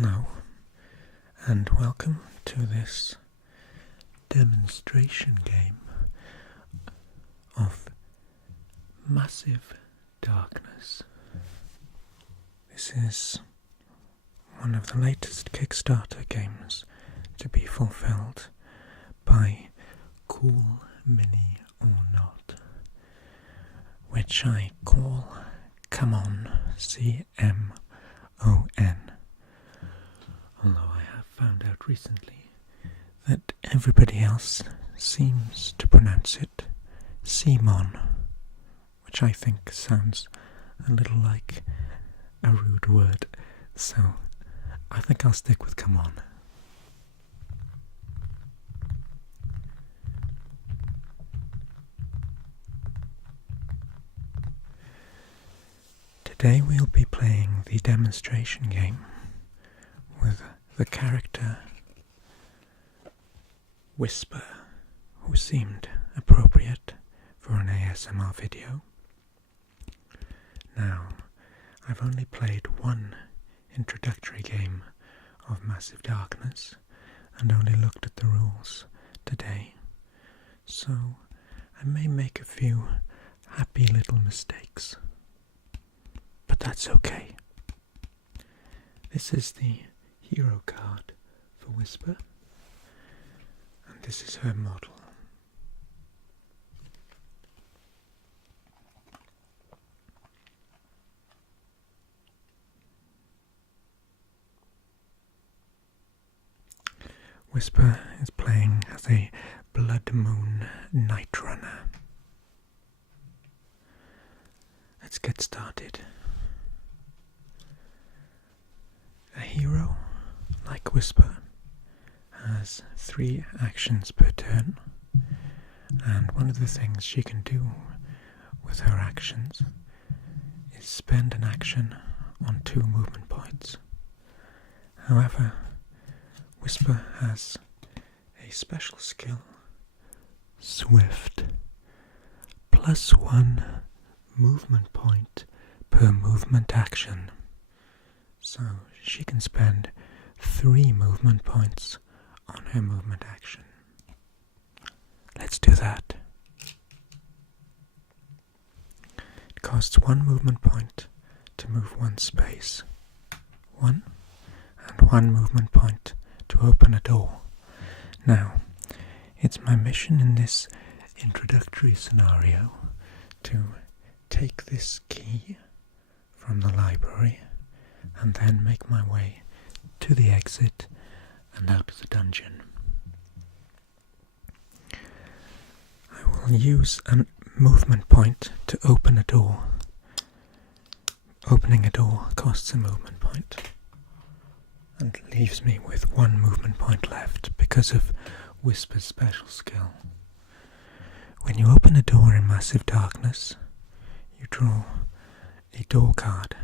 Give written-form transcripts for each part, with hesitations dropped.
Hello, and welcome to this demonstration game of Massive Darkness. This is one of the latest Kickstarter games to be fulfilled by Cool Mini or Not, which I call Come On, C-M-O-N. Although I have found out recently that everybody else seems to pronounce it Simon, which I think sounds a little like a rude word, so I think I'll stick with come on. Today we'll be playing the demonstration game with the character Whisper, who seemed appropriate for an ASMR video. Now, I've only played one introductory game of Massive Darkness and only looked at the rules today, so I may make a few happy little mistakes, but that's okay. This is the hero card for Whisper, and this is her model. Whisper is playing as a Blood Moon Night Runner. Let's get started. A hero, like Whisper, has 3 actions per turn, and one of the things she can do with her actions is spend an action on 2 movement points. However, Whisper has a special skill, Swift, +1 movement point per movement action. So she can spend 3 movement points on her movement action. Let's do that. It costs 1 movement point to move 1 space. 1 and 1 movement point to open a door. Now, it's my mission in this introductory scenario to take this key from the library and then make my way to the exit and out of the dungeon. I will use a movement point to open a door. Opening a door costs a movement point and leaves me with 1 movement point left because of Whisper's special skill. When you open a door in Massive Darkness, you draw a door card.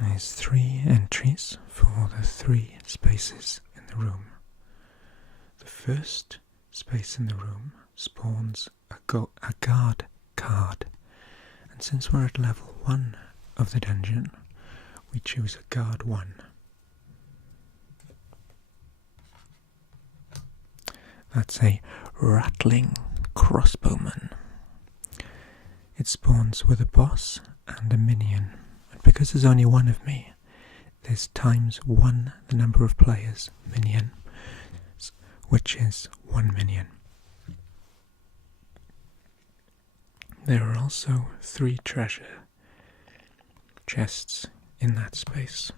There's 3 entries for the 3 spaces in the room. The first space in the room spawns a guard card, and since we're at level 1 of the dungeon, we choose a guard 1. That's a rattling crossbowman. It spawns with a boss and a minion. Because there's only 1 of me, there's ×1 the number of players, minion, which is 1 minion. There are also 3 treasure chests in that space.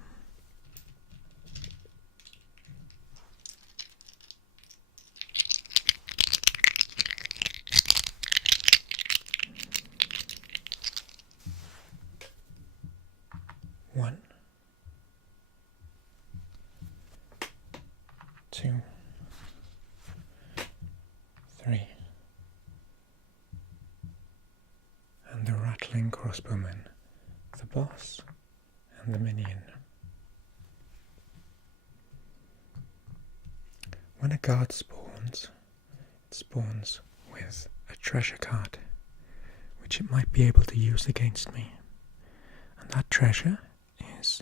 One, 2, 3, and the rattling crossbowman, the boss, and the minion. When a guard spawns, it spawns with a treasure card, which it might be able to use against me. And that treasure is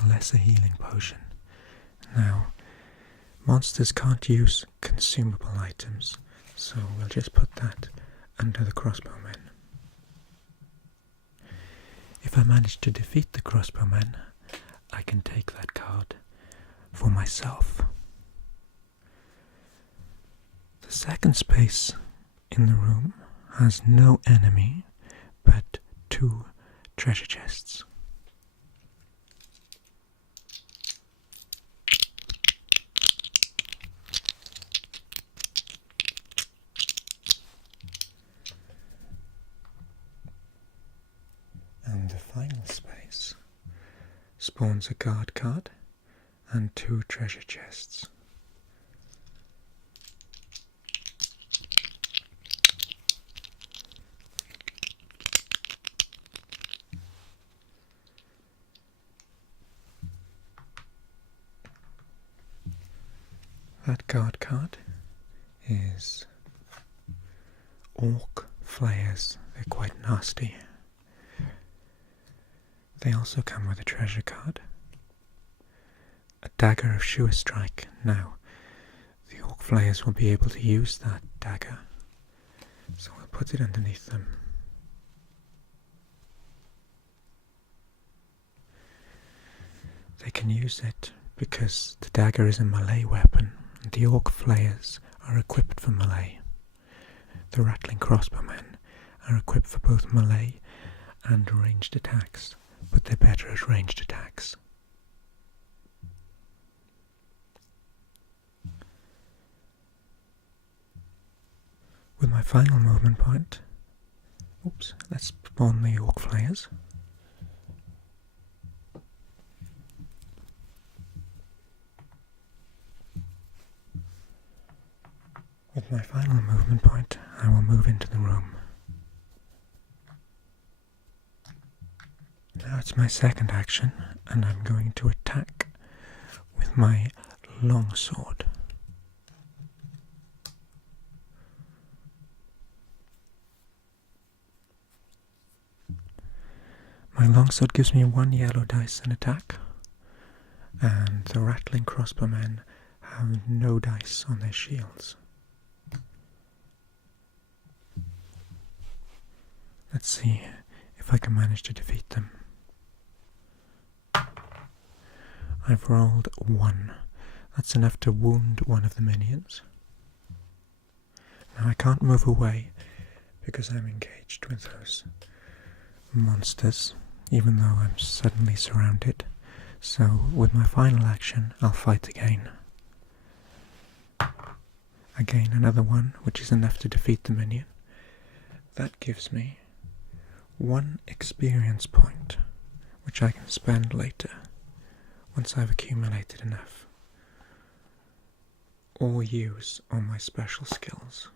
a lesser healing potion. Now, monsters can't use consumable items, so we'll just put that under the crossbowmen. If I manage to defeat the crossbowmen, I can take that card for myself. The second space in the room has no enemy but 2 treasure chests. And the final space spawns a guard card and 2 treasure chests. That guard card is Orc Flayers. They're quite nasty. They also come with a treasure card, a dagger of sure strike. Now, the Orc Flayers will be able to use that dagger, so we'll put it underneath them. They can use it because the dagger is a melee weapon, and the Orc Flayers are equipped for melee. The rattling crossbowmen are equipped for both melee and ranged attacks, but they're better at ranged attacks. With my final movement point, let's spawn the Orc Flayers. With my final movement point, I will move into the room. Now it's my second action, and I'm going to attack with my longsword. My longsword gives me 1 yellow dice in attack, and the rattling crossbowmen have no dice on their shields. Let's see if I can manage to defeat them. I've rolled 1. That's enough to wound one of the minions. Now I can't move away because I'm engaged with those monsters, even though I'm suddenly surrounded. So with my final action, I'll fight again. Again, another 1, which is enough to defeat the minion. That gives me 1 experience point, which I can spend later once I've accumulated enough, or use on my special skills.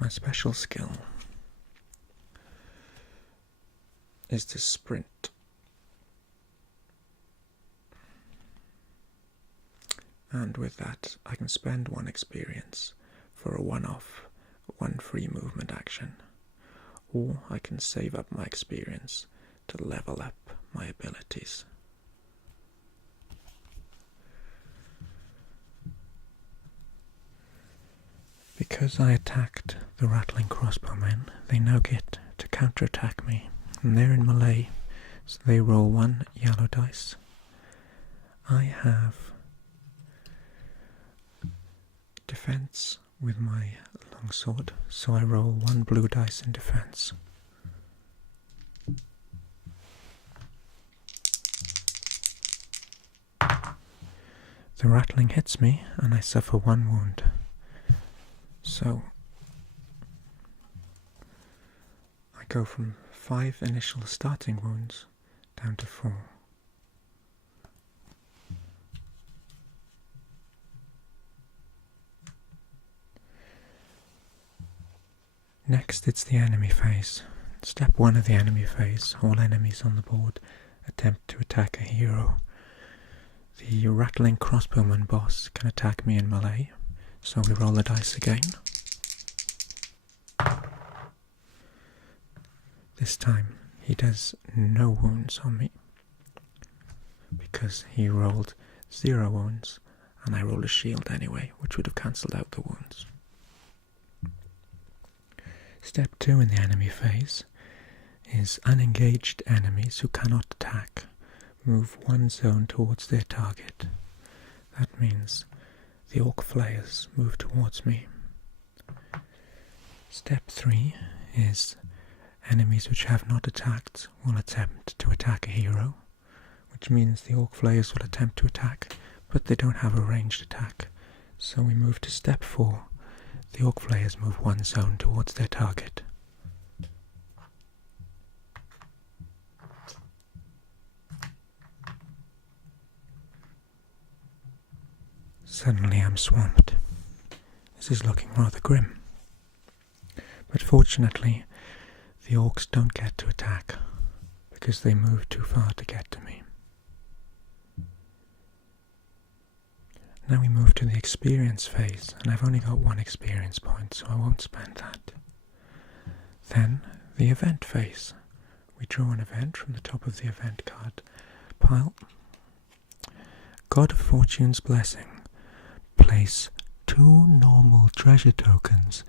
My special skill is to sprint. And with that, I can spend 1 experience for a one-off, 1 free movement action. Or I can save up my experience to level up my abilities. Because I attacked the rattling crossbowmen, they now get to counterattack me. And they're in melee, so they roll 1 yellow dice. I have defense with my longsword, so I roll 1 blue dice in defense. The rattling hits me and I suffer 1 wound. So I go from 5 initial starting wounds down to 4. Next, it's the enemy phase. Step 1 of the enemy phase. All enemies on the board attempt to attack a hero. The rattling crossbowman boss can attack me in melee, So we roll the dice again. This time he does no wounds on me, because he rolled 0 wounds, and I rolled a shield anyway, which would have cancelled out the wounds. Step 2 in the enemy phase is unengaged enemies who cannot attack move 1 zone towards their target. That means the orc flayers move towards me. Step 3 is enemies which have not attacked will attempt to attack a hero, which means the orc flayers will attempt to attack, but they don't have a ranged attack. So we move to step 4. The orc flayers move 1 zone towards their target. Suddenly I'm swamped. This is looking rather grim. But fortunately, the orcs don't get to attack, because they move too far to get to me. Now we move to the experience phase, and I've only got 1 experience point, so I won't spend that. Then, the event phase. We draw an event from the top of the event card pile. God of Fortune's Blessing. Place 2 normal treasure tokens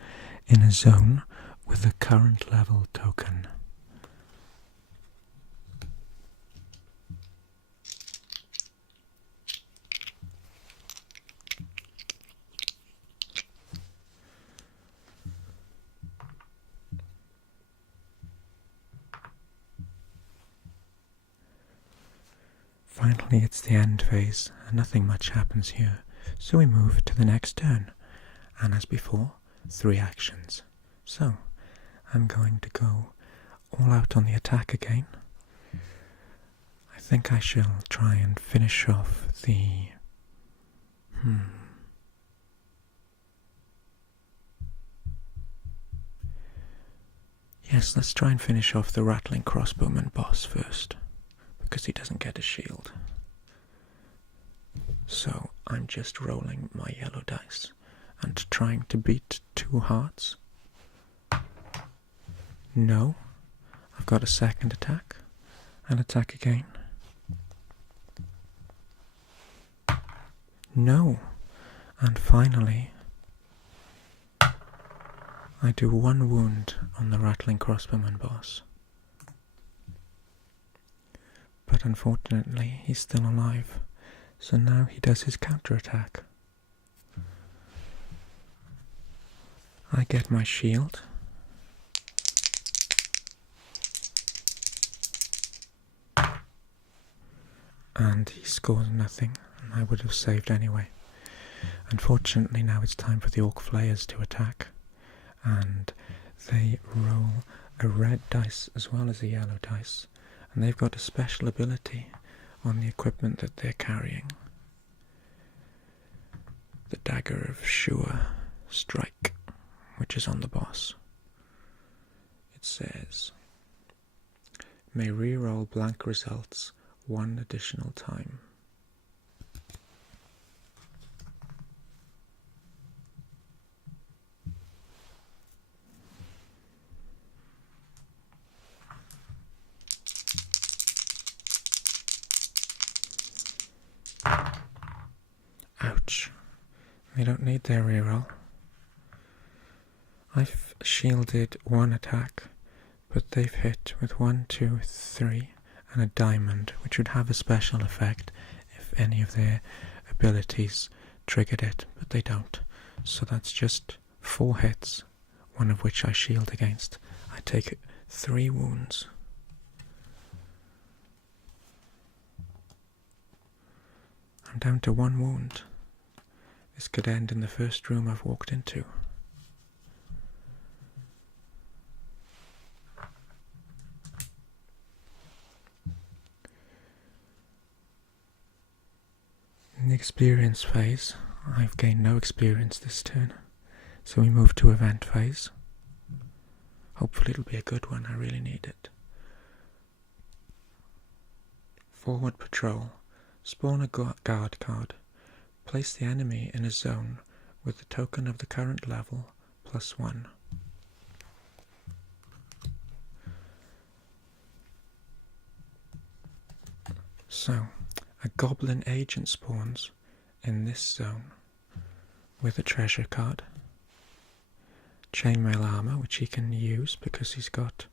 in a zone with a current level token. Finally, it's the end phase, and nothing much happens here, so we move to the next turn, and as before, 3 actions. So, I'm going to go all out on the attack again. I think I shall try and finish off the... Yes, let's try and finish off the rattling crossbowman boss first, because he doesn't get a shield. So I'm just rolling my yellow dice and trying to beat 2 hearts. No, I've got a second attack, and attack again. No, and finally I do 1 wound on the rattling crossbowman boss. But unfortunately he's still alive, so now he does his counterattack. I get my shield. And he scores nothing, and I would have saved anyway. Unfortunately, now it's time for the orc flayers to attack, and they roll a red dice as well as a yellow dice, and they've got a special ability on the equipment that they're carrying. The Dagger of Sure Strike, which is on the boss. It says, may re-roll blank results 1 additional time. Ouch. They don't need their reroll. I've shielded 1 attack, but they've hit with 1, 2, 3 and a diamond, which would have a special effect if any of their abilities triggered it, but they don't. So that's just 4 hits, 1 of which I shield against. I take 3 wounds. I'm down to 1 wound. This could end in the first room I've walked into. In the experience phase, I've gained no experience this turn, so we move to event phase. Hopefully it'll be a good one, I really need it. Forward patrol. Spawn a guard card. Place the enemy in a zone with the token of the current level +1. So, a goblin agent spawns in this zone with a treasure card, chainmail armour, which he can use because he's got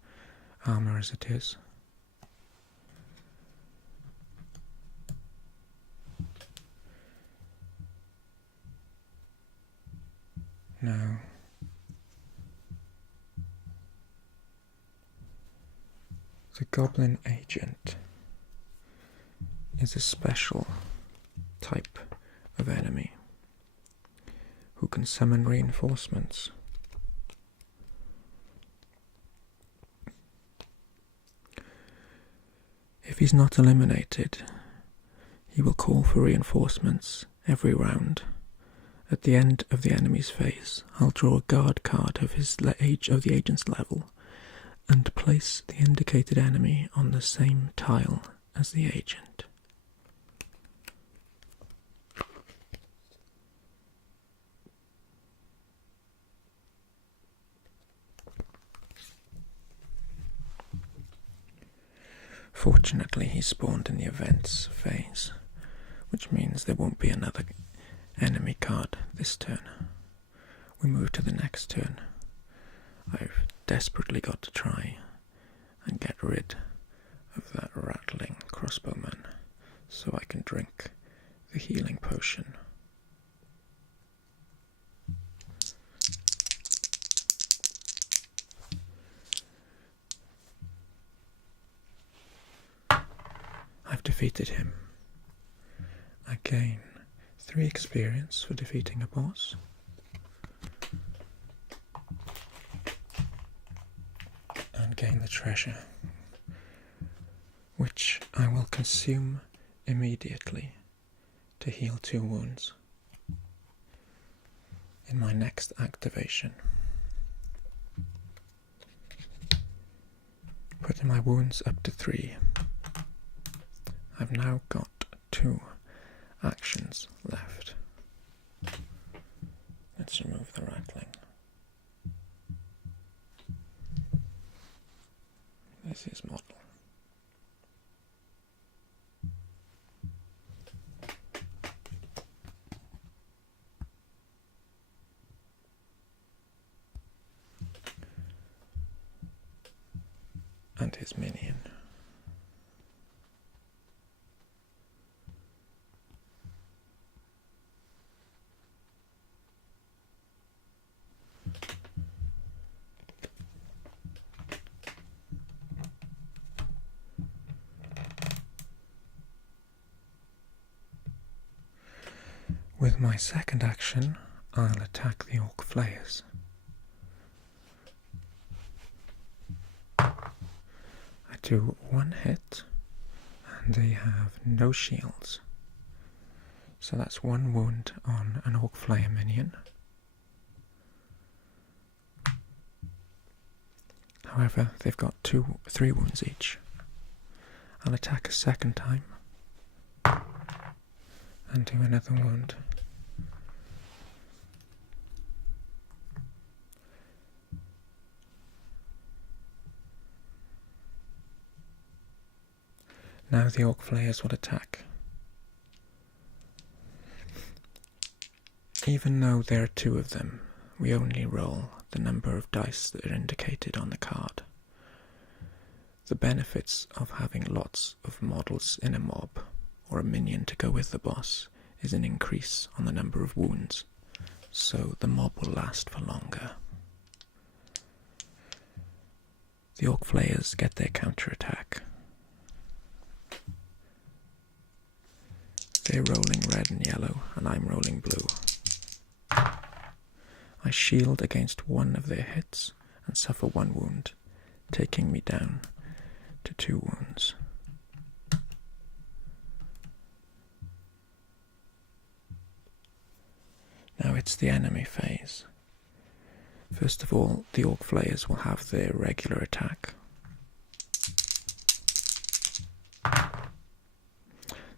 armour as it is. Now, the goblin agent is a special type of enemy who can summon reinforcements. If he's not eliminated, he will call for reinforcements every round. At the end of the enemy's phase, I'll draw a guard card of the agent's level and place the indicated enemy on the same tile as the agent. Fortunately, he spawned in the events phase, which means there won't be another enemy card this turn. We move to the next turn. I've desperately got to try and get rid of that rattling crossbowman so I can drink the healing potion. I've defeated him. I gain 3 experience for defeating a boss. And gain the treasure, which I will consume immediately to heal 2 wounds in my next activation. Putting my wounds up to 3. I've now got 2 actions left. Let's remove the rattling. This is model. And his minion. With my second action, I'll attack the orc flayers. I do 1 hit, and they have no shields. So that's 1 wound on an orc flayer minion. However, they've got 3 wounds each. I'll attack a second time and do another wound. Now the orc flayers will attack. Even though there are 2 of them, we only roll the number of dice that are indicated on the card. The benefits of having lots of models in a mob or a minion to go with the boss is an increase on the number of wounds, so the mob will last for longer. The orc flayers get their counterattack. They're rolling red and yellow, and I'm rolling blue. I shield against 1 of their hits and suffer 1 wound, taking me down to 2 wounds. Now it's the enemy phase. First of all, the orc flayers will have their regular attack.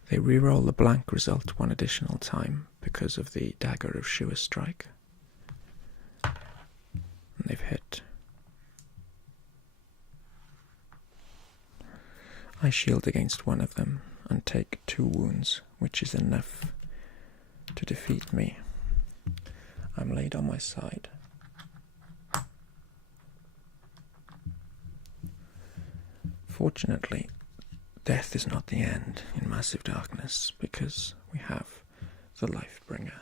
They reroll the blank result 1 additional time because of the dagger of sure strike. they've hit. I shield against one of them and take 2 wounds, which is enough to defeat me. I'm laid on my side. Fortunately, death is not the end in Massive Darkness, because we have the Lifebringer.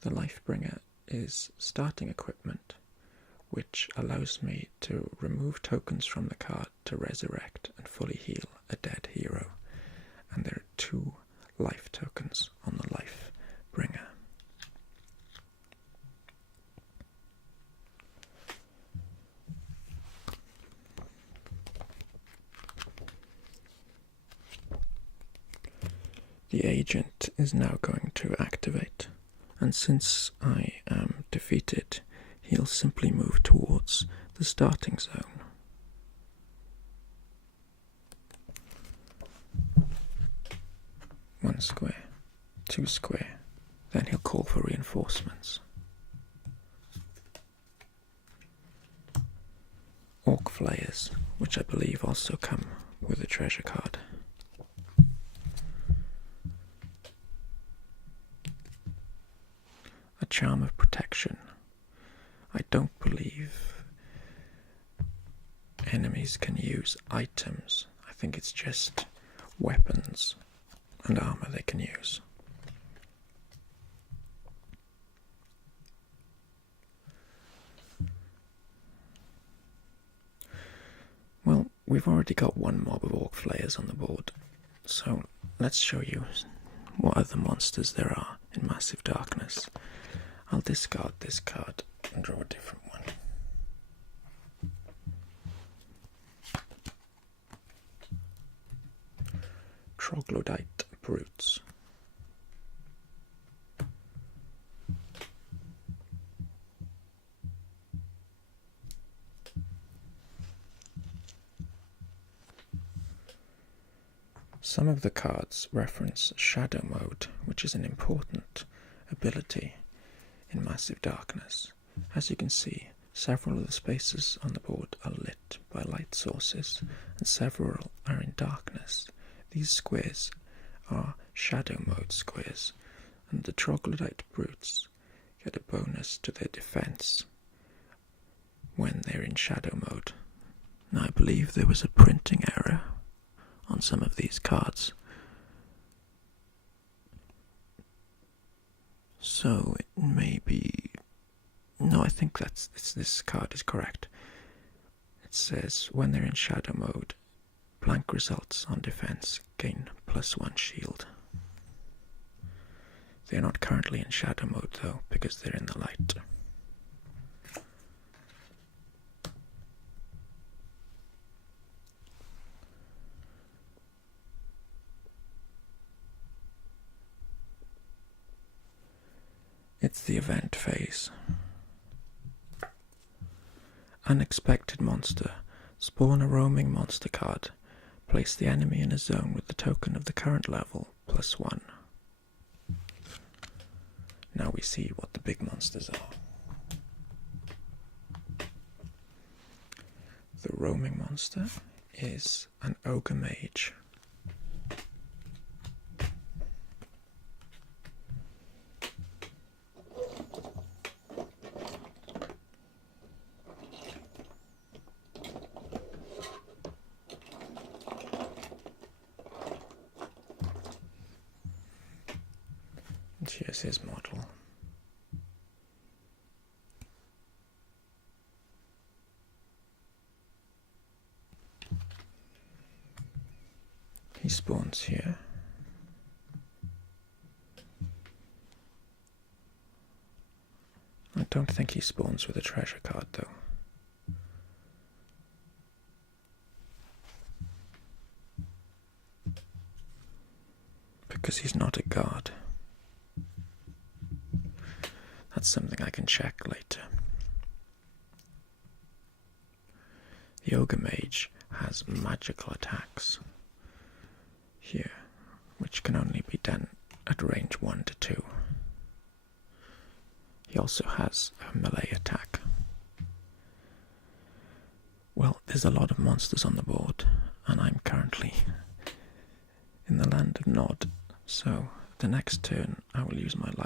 The Lifebringer is starting equipment, which allows me to remove tokens from the card to resurrect and fully heal a dead hero. And there are 2 life tokens on the Lifebringer. The agent is now going to activate, and since I am defeated, he'll simply move towards the starting zone. One square, 2 square, then he'll call for reinforcements. Orc Flayers, which I believe also come with a treasure card. A Charm of Protection. I don't believe enemies can use items. I think it's just weapons and armour they can use. Well, we've already got 1 mob of Orc Flayers on the board, so let's show you what other monsters there are in Massive Darkness. I'll discard this card and draw a different one. Troglodyte Brutes. Some of the cards reference Shadow Mode, which is an important ability in Massive Darkness. As you can see, several of the spaces on the board are lit by light sources, and several are in darkness. These squares are Shadow Mode squares, and the Troglodyte Brutes get a bonus to their defense when they're in Shadow Mode. Now, I believe there was a printing error on some of these cards, so it may be... No, I think this card is correct. It says when they're in Shadow Mode, blank results on defense gain +1 shield. They're not currently in Shadow Mode though, because they're in the light. It's the event phase. Unexpected monster. Spawn a roaming monster card. Place the enemy in a zone with the token of the current level +1. Now we see what the big monsters are. The roaming monster is an ogre mage. And here's his model. He spawns here. I don't think he spawns with a treasure card though. Because he's not a guard. That's something I can check later. The Ogre Mage has magical attacks here, which can only be done at range 1 to 2. He also has a melee attack. Well, there's a lot of monsters on the board, and I'm currently in the land of Nod, so the next turn I will use my life